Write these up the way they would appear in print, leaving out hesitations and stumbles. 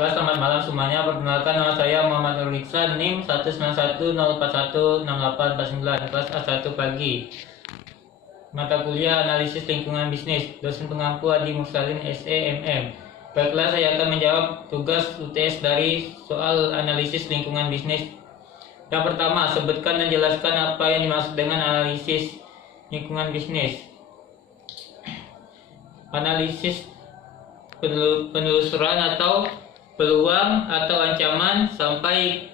Baiklah, selamat malam semuanya. Perkenalkan, nama saya Muhammad Nurul Iksan, NIM 19104168849, kelas A1 pagi. Mata kuliah Analisis Lingkungan Bisnis, dosen pengampu Adi Mursalin SEMM. Baiklah, saya akan menjawab tugas UTS dari soal analisis lingkungan bisnis. Yang pertama, sebutkan dan jelaskan apa yang dimaksud dengan analisis lingkungan bisnis. Analisis penelusuran atau peluang atau ancaman sampai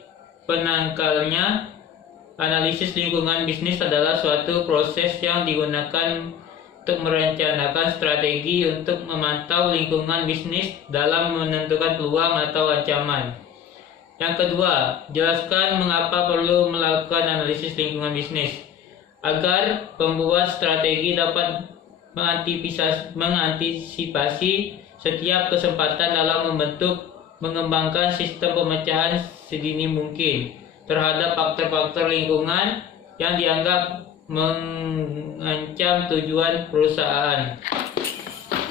penangkalnya. Analisis lingkungan bisnis adalah suatu proses yang digunakan untuk merencanakan strategi untuk memantau lingkungan bisnis dalam menentukan peluang atau ancaman. Yang kedua, jelaskan mengapa perlu melakukan analisis lingkungan bisnis. Agar pembuat strategi dapat mengantisipasi setiap kesempatan dalam mengembangkan sistem pemecahan sedini mungkin terhadap faktor-faktor lingkungan yang dianggap mengancam tujuan perusahaan.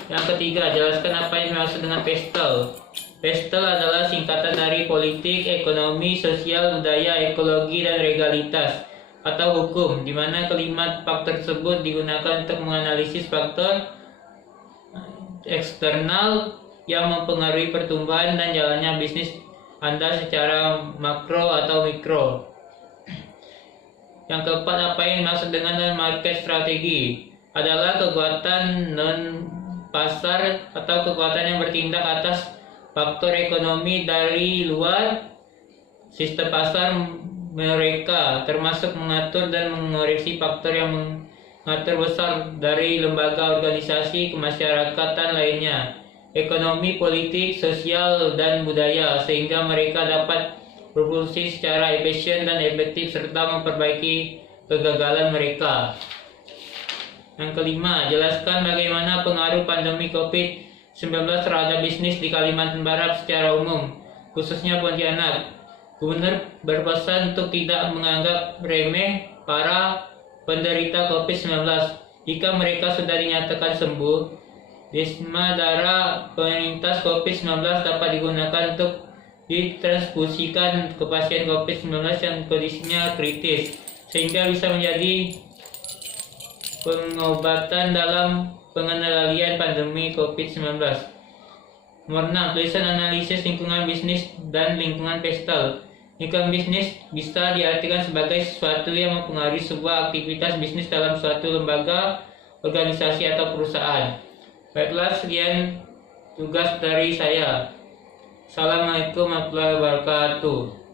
Yang ketiga, jelaskan apa yang dimaksud dengan PESTEL. PESTEL adalah singkatan dari politik, ekonomi, sosial, budaya, ekologi, dan legalitas atau hukum, di mana kelima faktor tersebut digunakan untuk menganalisis faktor eksternal yang mempengaruhi pertumbuhan dan jalannya bisnis Anda secara makro atau mikro. Yang keempat, apa yang dimaksud dengan market strategi adalah kekuatan non-pasar atau kekuatan yang bertindak atas faktor ekonomi dari luar sistem pasar mereka, termasuk mengatur dan mengoreksi faktor yang mengatur besar dari lembaga, organisasi, kemasyarakatan lainnya, ekonomi, politik, sosial, dan budaya, sehingga mereka dapat berfungsi secara efisien dan efektif serta memperbaiki kegagalan mereka. Yang kelima, jelaskan bagaimana pengaruh pandemi COVID-19 terhadap bisnis di Kalimantan Barat secara umum, khususnya Pontianak. Gubernur berpesan untuk tidak menganggap remeh para penderita COVID-19. Jika mereka sudah dinyatakan sembuh, desma darah penyintas COVID-19 dapat digunakan untuk ditransfusikan ke pasien COVID-19 yang kondisinya kritis, sehingga bisa menjadi pengobatan dalam pengendalian pandemi COVID-19. Nomor 6. Tulisan analisis lingkungan bisnis dan lingkungan PESTEL. Lingkungan bisnis bisa diartikan sebagai sesuatu yang mempengaruhi sebuah aktivitas bisnis dalam suatu lembaga, organisasi, atau perusahaan. Baiklah, sekian tugas dari saya. Assalamualaikum warahmatullahi wabarakatuh.